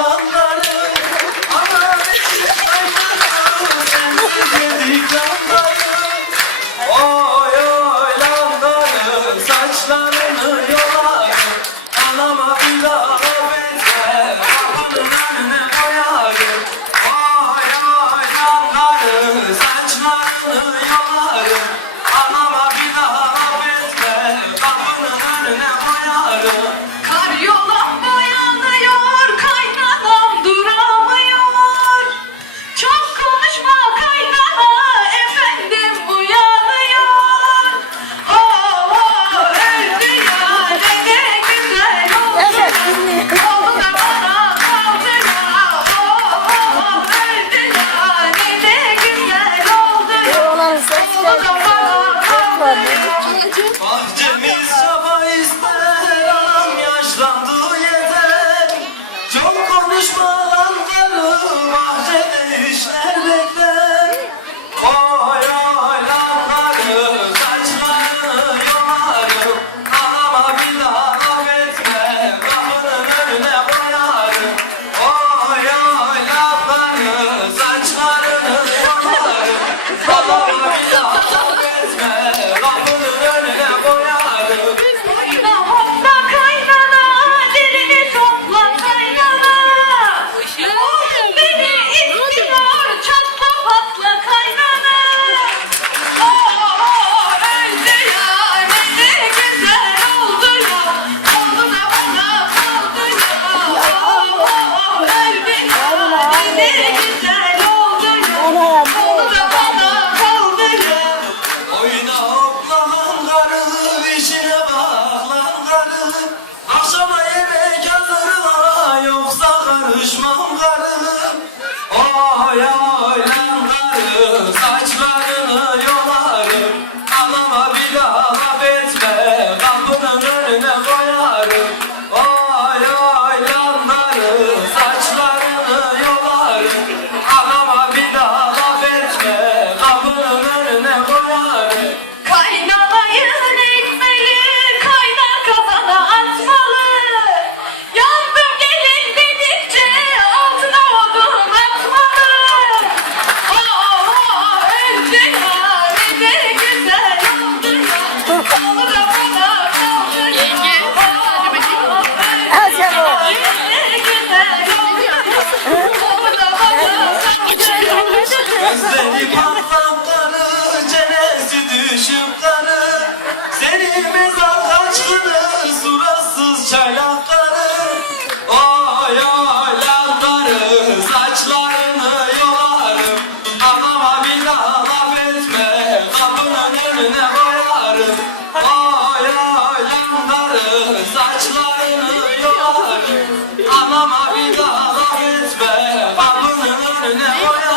Yalanlar 아, 네. 해줘. Amen. bana laf etme önüne koyarım. Oy oy saçlarını yolarım. Anama bir daha laf etme Kapının önüne koyarım.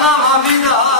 নাম বিদায়